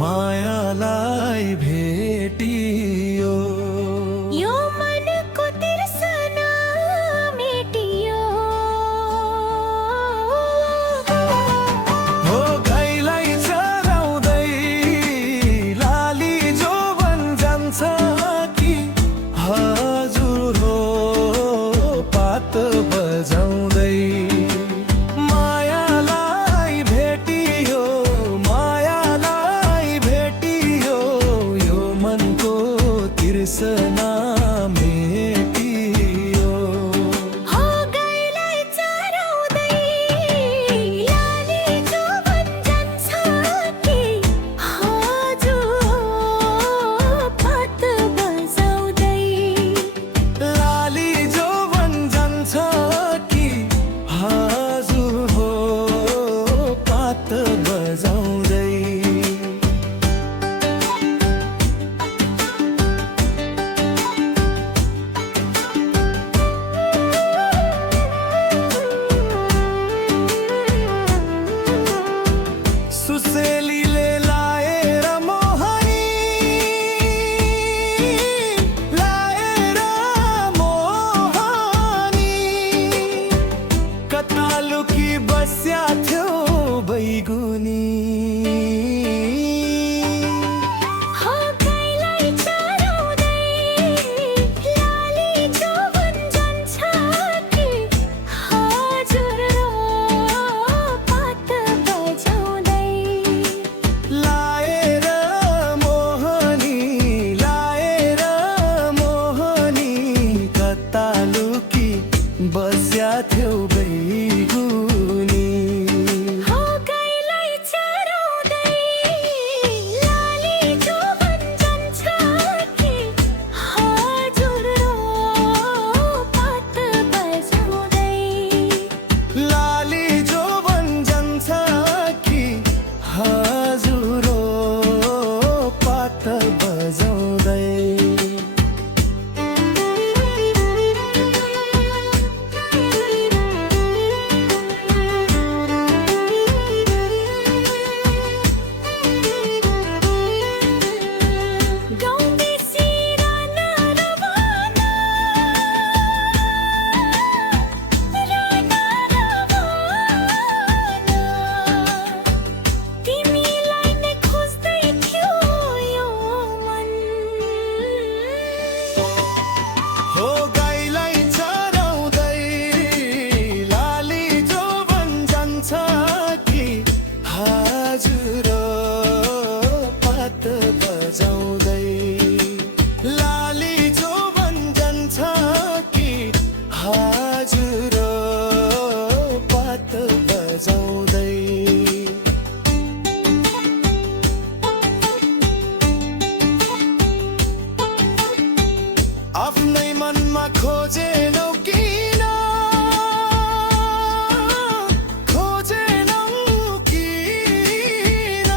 मायालाई भेटियो। यो मनको तिर्सना मेटियो। हो गाईलाई चराउँदै लाली जोवन जान्छ कि हजुर हो पात बजाउँदै। मायालाई भेटियो, मायालाई भेटियो, यो मनको तिर्सना मेटियो। हो गाईलाई चराउँदै लाली जोवन जान्छ कि हजुर हो पात बजाउँदै। लाली जोवन जान्छ कि हजुर हो पात बजाउँदै। सुसेलीले लाएर मोहनी, लाएर मोहनी, कता लुकी बस्या थियो बैगुनी। हो गाईलाई चराउँदै लाली जोवन जान्छ कि हजुर हो पात बजाउँदै। लाएर मोहनी, लाएर मोहनी, कता लुकी बस्या थियो बैगुनी। हो गाईलाई चराउँदै लाली जोवन जान्छ कि हजुर हो पात बजाउँदै। लाली जोवन जान्छ कि हजुर हो पात बजाउँदै। गाउँदेशी राना रवाना, राना रवाना, तिमीलाई नै खोज्दै थियो यो मन। हो गाईलाई चराउँदै लाली जोवन जान्छ कि हजुर हो पात बजाउँदै। लाली जोवन जान्छ कि हजुर हो पात बजाउँदै। आफ्नै मनमा खोजेनौ किन, खोजेनौ किन,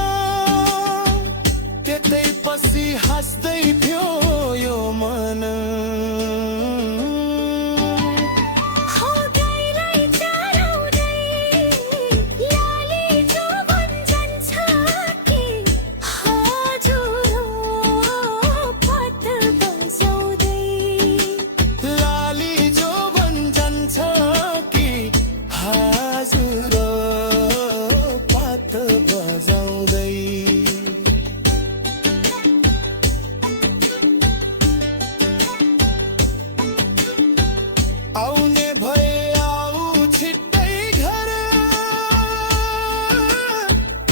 त्यतै पछि हाँस्दै थियो यो मन। हो गाईलाई चराउँदै लाली जोवन जान्छ कि हजुर हो पात बजाउँदै। लाली जोवन जान्छ कि हजुर हो पात बजाउँदै। आउने भए आऊ छिट्टै घर,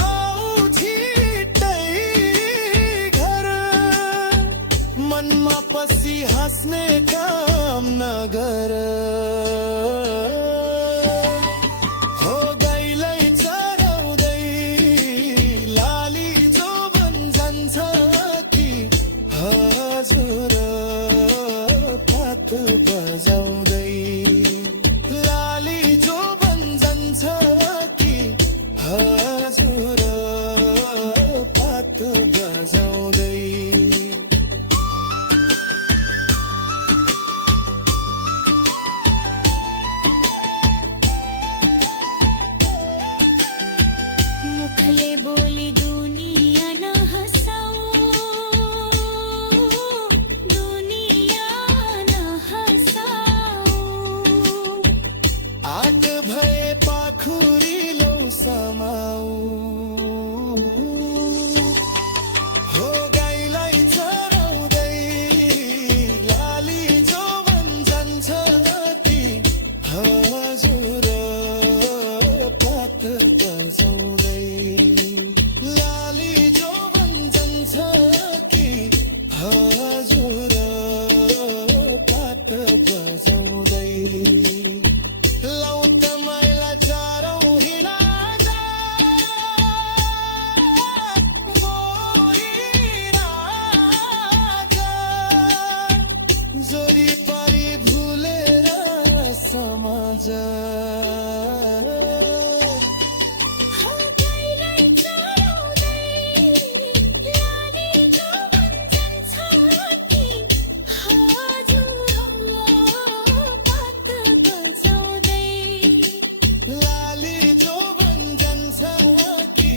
आऊ छिट्टै घर, मनमा पसी हाँस्ने काम नगर। हो गाईलाई चराउँदै लाली जोवन जान्छ कि हजुर हो पात बजाउँदै। लाली जोवन जान्छ कि हजुर हो पात बजाउँदै। मुखले बोली दुनिया नहसाऊ दुनिया नहसाऊ आत भए पाखुरी लौ समाऊ हो गाईलाई चराउँदै लाली जो भन्छन्छ कि हजुर पात बजाउँदै लाली जो भन्छन्छ कि हजुर पात बजाउँदै लौ त मैला चारौँ हिँडा जोरी परी भुलेर समाज हो गाईलाई चराउँदै लाली जो भन्छन्छ कि हजुर पात बजाउँदै लाली जो भन्छन्छ कि